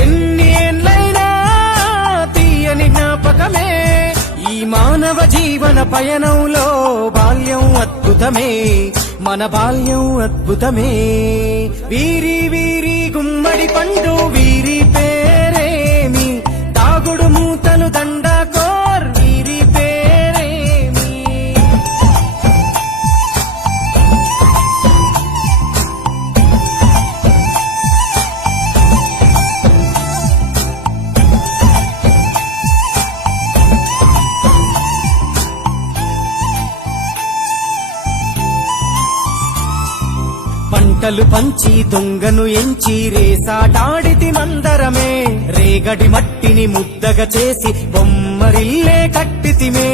ఎన్ని ఏళ్ళైనా తీయని జ్ఞాపకమే ఈ మానవ జీవన పయనంలో బాల్యం అద్భుతమే మన బాల్యం అద్భుతమే వీరి వీరి గుమ్మడి పండు వీరి పేరేమి తాగుడు మూతలు దండకోర్ వీరి పేరేమి పంటలు పంచి దొంగను ఎంచి రేసాటాడితి మందరమే రేగడి మట్టిని ముద్దగా చేసి బొమ్మరిల్లే కట్టితిమే